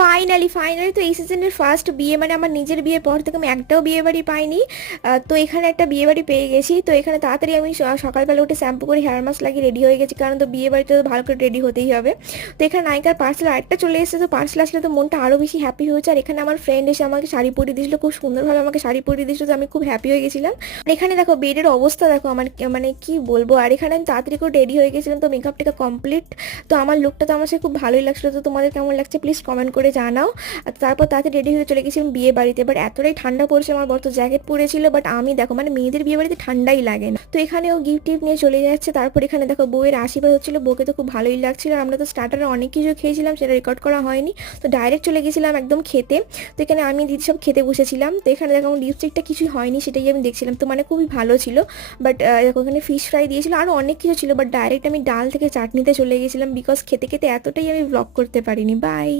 Finally finally তো এই সিজনের ফার্স্ট বিয়ে, মানে আমার নিজের বিয়ের পর থেকে আমি একটাও বিয়ে বাড়ি পাইনি। তো এখানে একটা বিয়ে বাড়ি পেয়ে গেছি। তো এখানে তাড়াতাড়ি আমি সকালবেলা উঠে শ্যাম্পু করে হেয়ার মাস্ক লাগিয়ে রেডি হয়ে গেছি, কারণ তো বিয়ে বাড়িতে তো ভালো করে রেডি হতেই হবে। তো এখানে নায়িকার পার্সেল আরেকটা চলে এসেছে, তো পার্সেল আসলে তো মনটা আরও বেশি হ্যাপি হয়েছে। আর এখানে আমার ফ্রেন্ড এসে আমাকে শাড়ি পরিয়ে দিয়েছিল, খুব সুন্দরভাবে আমাকে শাড়ি পরিয়ে দিয়েছিল, তো আমি খুব হ্যাপি হয়ে গেছিলাম। আর এখানে দেখো বেডের অবস্থা দেখো আমার, মানে কি বলবো। আর এখানে আমি তাড়াতাড়ি করে রেডি হয়ে গেছিলাম, তো মেকআপ টেকআপ কমপ্লিট। তো আমার লুকটা তো আমার সাথে খুব ভালোই লাগছিলো। তো তোমাদের কেমন লাগছে প্লিজ কমেন্ট করে জানাও। আর তারপর তাতে রেডি হয়ে চলে গেছিলাম বিয়ে বাড়িতে। বাট এতটাই ঠান্ডা পড়ছে, আমার বর তো জ্যাকেট পরেছিল, বাট আমি দেখো মানে মেয়েদের বিয়ে বাড়িতে ঠান্ডাই লাগে না। তো এখানে ও গিফট টিফট নিয়ে চলে যাচ্ছে। তারপর এখানে দেখো বউয়ের আশীর্বাদ হচ্ছিল, বউকে তো খুব ভালোই লাগছিল। আর আমরা তো স্টার্টারে অনেক কিছু খেয়েছিলাম, সেটা রেকর্ড করা হয়নি। তো ডাইরেক্ট চলে গেছিলাম একদম খেতে। তো এখানে আমি দিদি সব খেতে বসেছিলাম। তো এখানে দেখো আমার লিপস্টিকটা কিছুই হয়নি, সেটাই আমি দেখছিলাম। তো মানে খুবই ভালো ছিল। বাট দেখো ওখানে ফিশ ফ্রাই দিয়েছিল, আরও অনেক কিছু ছিল। বাট ডাইরেক্ট আমি ডাল থেকে চাটনিতে চলে গেছিলাম, বিকজ খেতে খেতে এতটাই আমি ব্লগ করতে পারিনি। বাই।